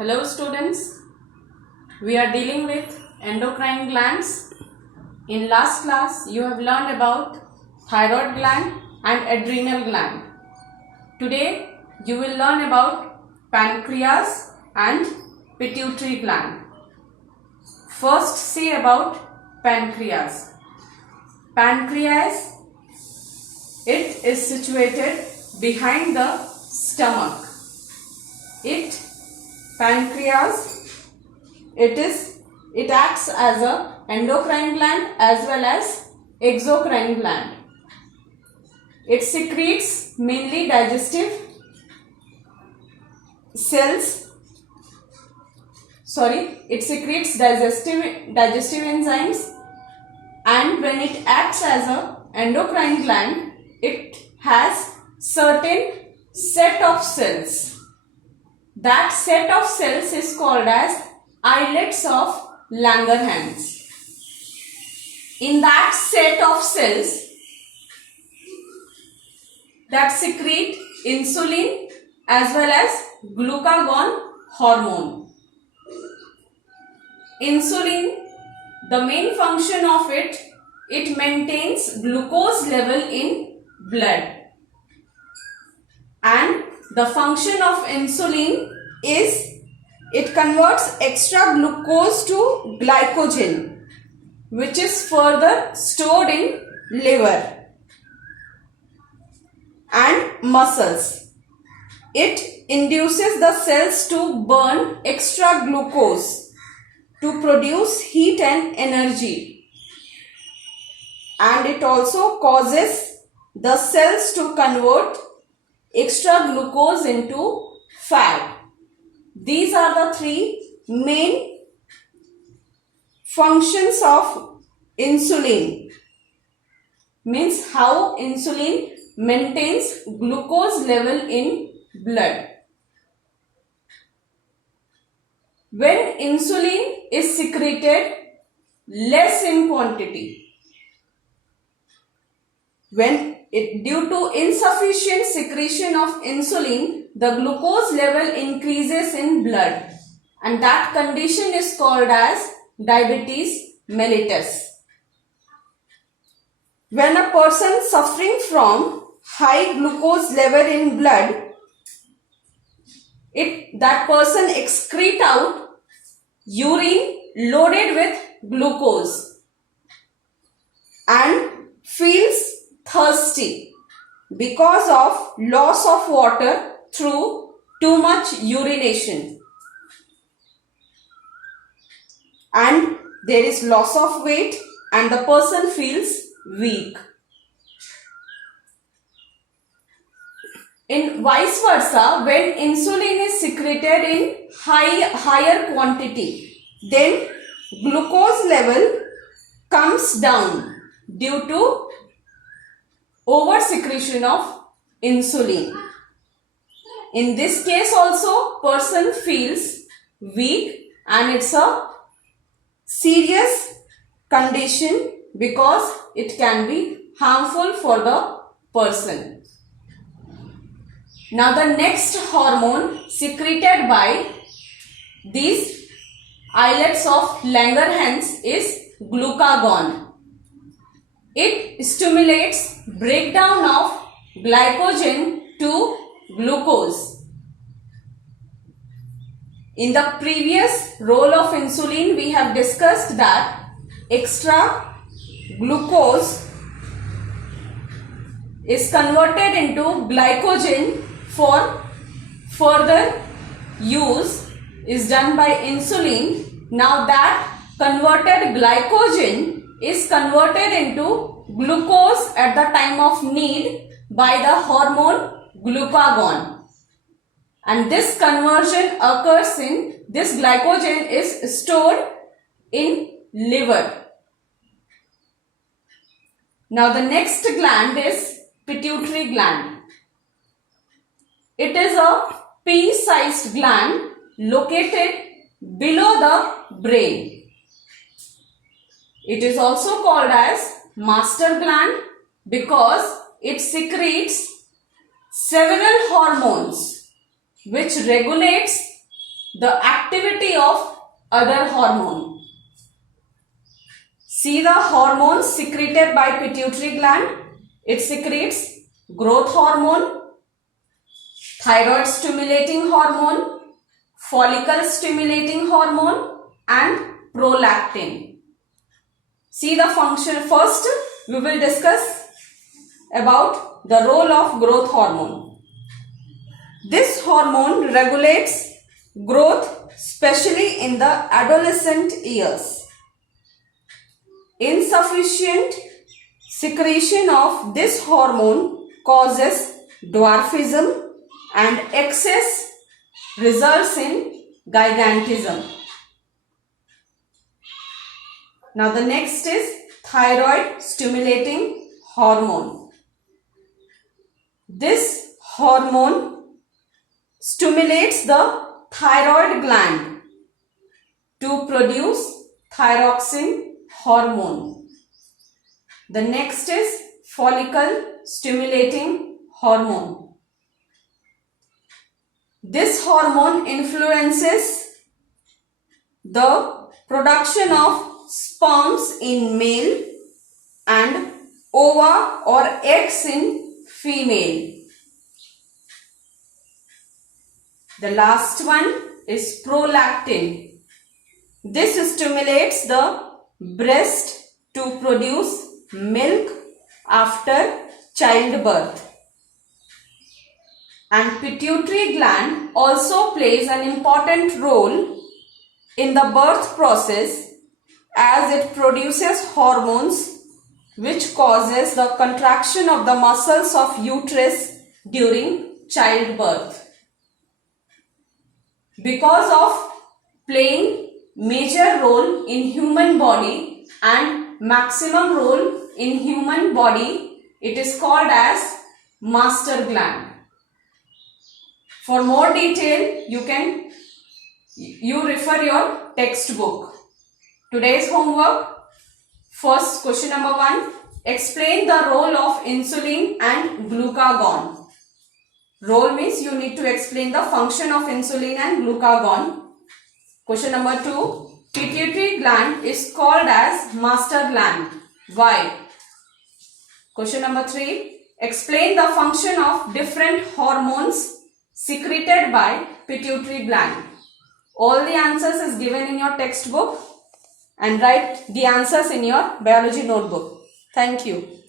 Hello students, we are dealing with endocrine glands. In last class you have learned about thyroid gland and adrenal gland. Today you will learn about pancreas and pituitary gland. First say about pancreas. Pancreas, it is situated behind the stomach. Pancreas, it acts as a endocrine gland as well as exocrine gland. It secretes mainly digestive enzymes, and when it acts as a endocrine gland, it has certain set of cells. That set of cells is called as islets of Langerhans. In that set of cells that secrete insulin as well as glucagon hormone. Insulin, the main function of it maintains glucose level in blood. And the function of insulin is it converts extra glucose to glycogen, which is further stored in liver and muscles. It induces the cells to burn extra glucose to produce heat and energy. And it also causes the cells to convert extra glucose into fat. These are the three main functions of insulin. Means how insulin maintains glucose level in blood. When insulin is secreted less in quantity, due to insufficient secretion of insulin, the glucose level increases in blood, and that condition is called as diabetes mellitus. When a person suffering from high glucose level in blood, that person excrete out urine loaded with glucose and feels thirsty because of loss of water through too much urination, and there is loss of weight and the person feels weak. In vice versa, when insulin is secreted in higher quantity, then glucose level comes down due to over secretion of insulin. In this case also, person feels weak, and it's a serious condition because it can be harmful for the person. Now the next hormone secreted by these islets of Langerhans is glucagon. It stimulates breakdown of glycogen to glucose. In the previous role of insulin, we have discussed that extra glucose is converted into glycogen for further use is done by insulin. Now that converted glycogen is converted into glucose at the time of need by the hormone glucagon, and this conversion occurs in this glycogen is stored in liver. Now the next gland is pituitary gland. It is a pea-sized gland located below the brain. It is also called as master gland because it secretes several hormones which regulates the activity of other hormone. See the hormones secreted by pituitary gland. It secretes growth hormone, thyroid stimulating hormone, follicle stimulating hormone, and prolactin. See the function. First, we will discuss about the role of growth hormone. This hormone regulates growth, especially in the adolescent years. Insufficient secretion of this hormone causes dwarfism, and excess results in gigantism. Now the next is thyroid stimulating hormone. This hormone stimulates the thyroid gland to produce thyroxine hormone. The next is follicle stimulating hormone. This hormone influences the production of sperms in male and ova or eggs in female. The last one is prolactin. This stimulates the breast to produce milk after childbirth. And pituitary gland also plays an important role in the birth process, as it produces hormones which causes the contraction of the muscles of uterus during childbirth. Because of playing major role in human body and maximum role in human body, it is called as master gland. For more detail, you refer your textbook. Today's homework. First, question number 1. Explain the role of insulin and glucagon. Role means you need to explain the function of insulin and glucagon. Question number 2. Pituitary gland is called as master gland. Why? Question number 3. Explain the function of different hormones secreted by pituitary gland. All the answers is given in your textbook, and write the answers in your biology notebook. Thank you.